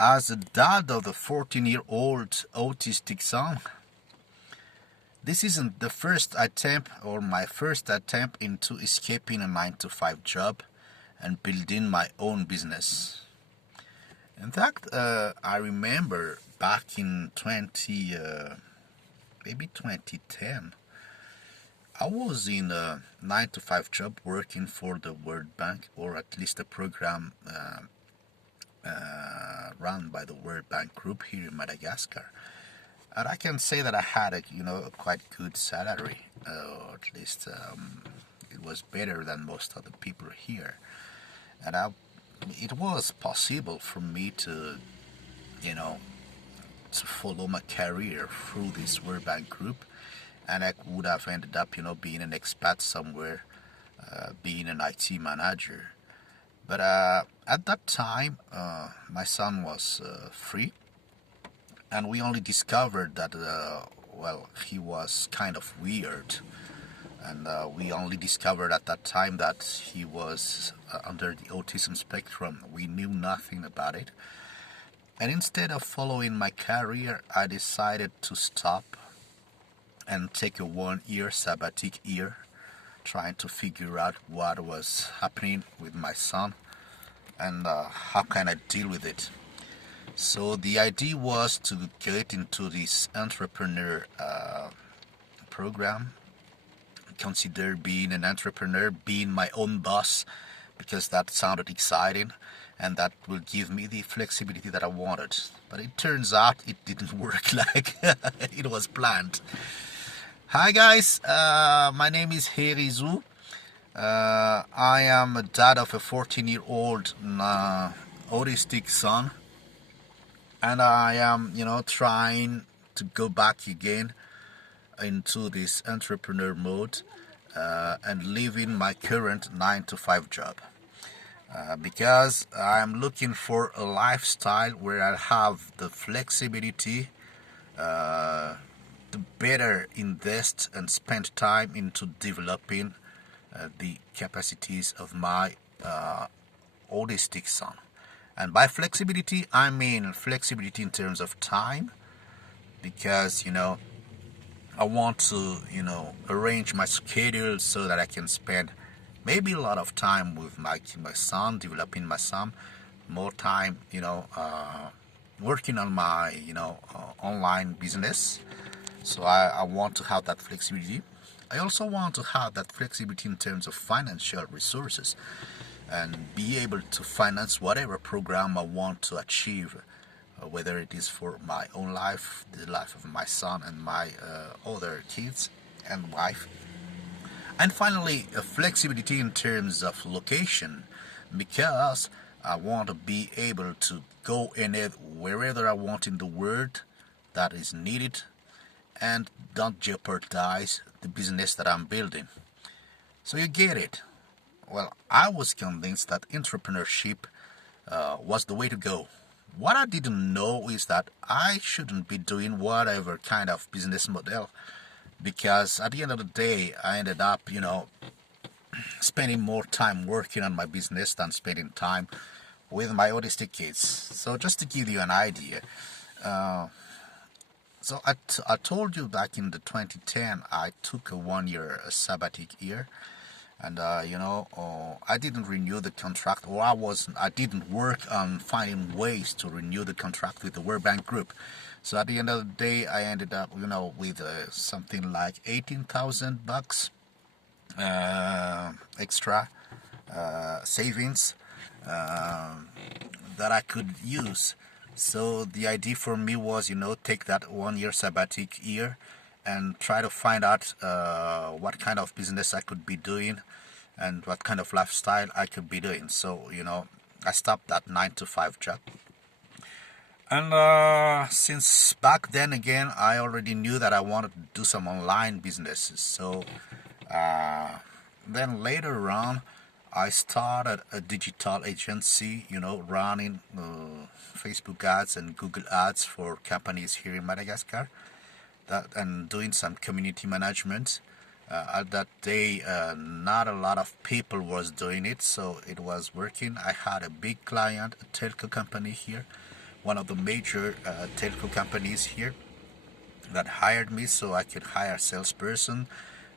As a dad of a 14-year-old autistic son, this isn't the first attempt or my first attempt into escaping a 9-to-5 job and building my own business. In fact, I remember back in maybe 2010, I was in a 9-to-5 job working for the World Bank, or at least a program run by the World Bank Group here in Madagascar. And I can say that I had a quite good salary, or at least it was better than most other people here. And it was possible for me to follow my career through this World Bank Group, and I would have ended up, being an expat somewhere, being an IT manager. But at that time, my son was 3, and we only discovered that, he was kind of weird. And we only discovered at that time that he was under the autism spectrum. We knew nothing about it. And instead of following my career, I decided to stop and take a 1-year sabbatic year, trying to figure out what was happening with my son and how can I deal with it. So the idea was to get into this entrepreneur program, consider being an entrepreneur, being my own boss, because that sounded exciting and that will give me the flexibility that I wanted. But it turns out it didn't work like it was planned. Hi guys, my name is Hery. I am a dad of a 14-year-old autistic son, and I am, trying to go back again into this entrepreneur mode and leaving my current 9-to-5 job because I'm looking for a lifestyle where I have the flexibility to better invest and spend time into developing the capacities of my autistic son. And by flexibility, I mean flexibility in terms of time, because I want to arrange my schedule so that I can spend maybe a lot of time with my son, developing my son, more time working on my online business. So I want to have that flexibility. I also want to have that flexibility in terms of financial resources and be able to finance whatever program I want to achieve, whether it is for my own life, the life of my son and my other kids and wife. And finally, a flexibility in terms of location, because I want to be able to go in it wherever I want in the world that is needed and don't jeopardize the business that I'm building. So you get it. Well, I was convinced that entrepreneurship was the way to go. What I didn't know is that I shouldn't be doing whatever kind of business model, because at the end of the day, I ended up, spending more time working on my business than spending time with my autistic kids. So just to give you an idea, so I told you back in the 2010, I took a 1-year sabbatic year. And I didn't renew the contract, or I didn't work on finding ways to renew the contract with the World Bank Group. So at the end of the day, I ended up, with something like $18,000 extra savings that I could use. So the idea for me was, take that 1-year sabbatic year and try to find out what kind of business I could be doing and what kind of lifestyle I could be doing. So, I stopped that 9-to-5 job. And since back then again, I already knew that I wanted to do some online businesses. So then later on, I started a digital agency, running Facebook ads and Google ads for companies here in Madagascar, and doing some community management. At that day, not a lot of people was doing it, so it was working. I had a big client, a telco company here, one of the major telco companies here that hired me so I could hire a salesperson,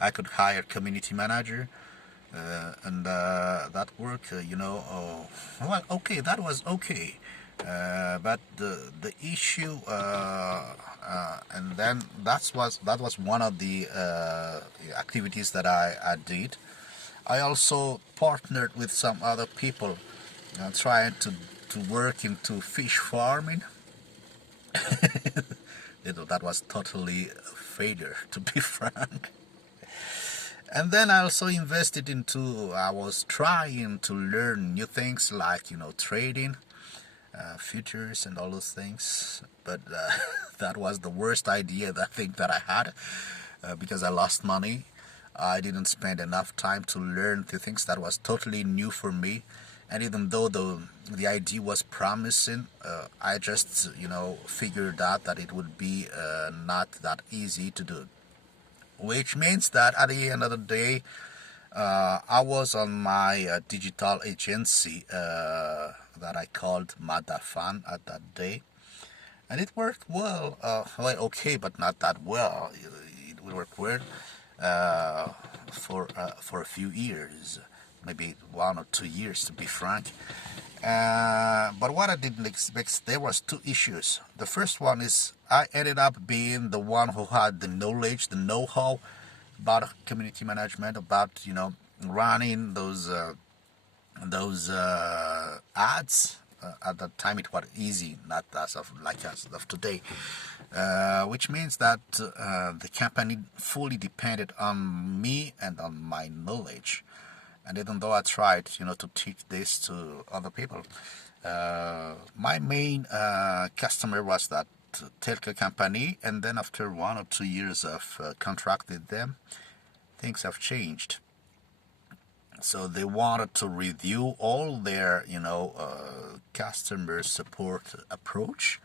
I could hire community manager, and that work, well, okay, that was okay. But the issue, and then that was one of the activities that I did. I also partnered with some other people trying to work into fish farming. That was totally a failure, to be frank. And then I also invested into, I was trying to learn new things like, trading, futures and all those things. But that was the worst idea that I think that I had because I lost money. I didn't spend enough time to learn the things that was totally new for me. And even though the idea was promising, I just, figured out that it would be not that easy to do. Which means that at the end of the day, I was on my digital agency that I called Madafan at that day, and it worked well. Well, okay, but not that well. It worked well for a few years, maybe 1 or 2 years to be frank. But what I didn't expect, there was two issues. The first one is I ended up being the one who had the knowledge, the know-how about community management, about running those ads. At that time, it was easy, not as of today. Which means that the company fully depended on me and on my knowledge. And even though I tried, to teach this to other people, my main customer was that telco company. And then after 1 or 2 years of contract with them, things have changed. So they wanted to review all their, customer support approach,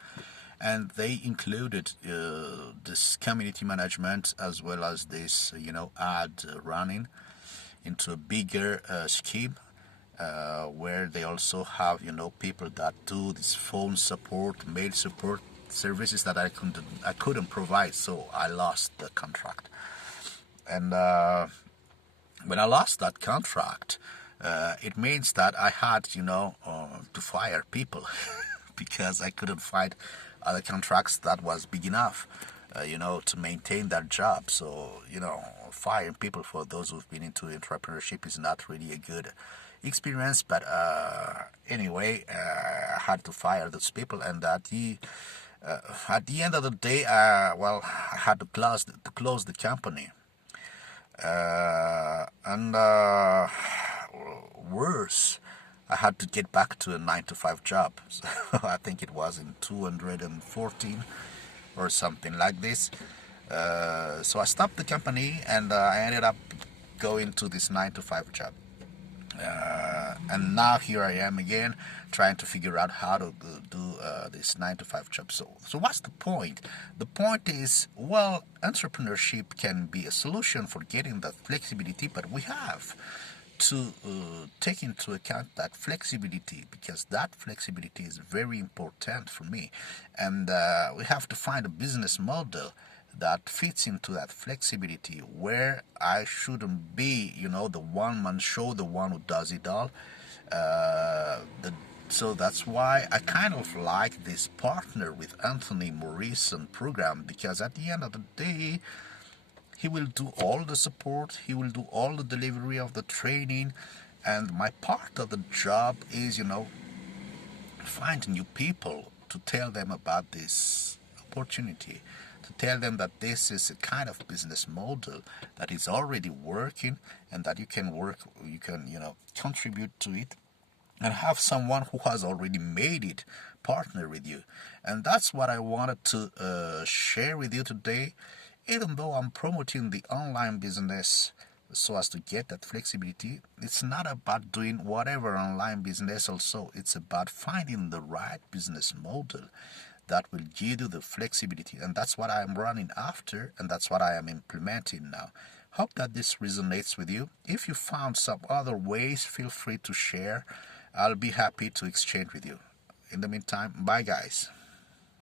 and they included this community management as well as this, ad running into a bigger scheme where they also have, people that do this phone support, mail support services that I couldn't provide, so I lost the contract. And when I lost that contract, it means that I had, to fire people because I couldn't find other contracts that was big enough, to maintain that job. So, firing people for those who've been into entrepreneurship is not really a good experience. But anyway, I had to fire those people, and at the end of the day, I had to close the company. And worse, I had to get back to a 9-to-5 job. So I think it was in 2014 or something like this. So I stopped the company and I ended up going to this 9-to-5 job. And now here I am again trying to figure out how to do this 9-to-5 job. So what's the point? The point is, well, entrepreneurship can be a solution for getting that flexibility, but we have to take into account that flexibility, because that flexibility is very important for me. And we have to find a business model that fits into that flexibility, where I shouldn't be, the one-man show, the one who does it all. So that's why I kind of like this partner with Anthony Morrison program, because at the end of the day, he will do all the support, he will do all the delivery of the training, and my part of the job is, find new people to tell them about this opportunity, to tell them that this is a kind of business model that is already working and that you can contribute to it and have someone who has already made it partner with you. And that's what I wanted to share with you today. Even though I'm promoting the online business so as to get that flexibility, it's not about doing whatever online business also. It's about finding the right business model that will give you the flexibility. And that's what I'm running after, and that's what I am implementing now. Hope that this resonates with you. If you found some other ways, feel free to share. I'll be happy to exchange with you. In the meantime, bye guys.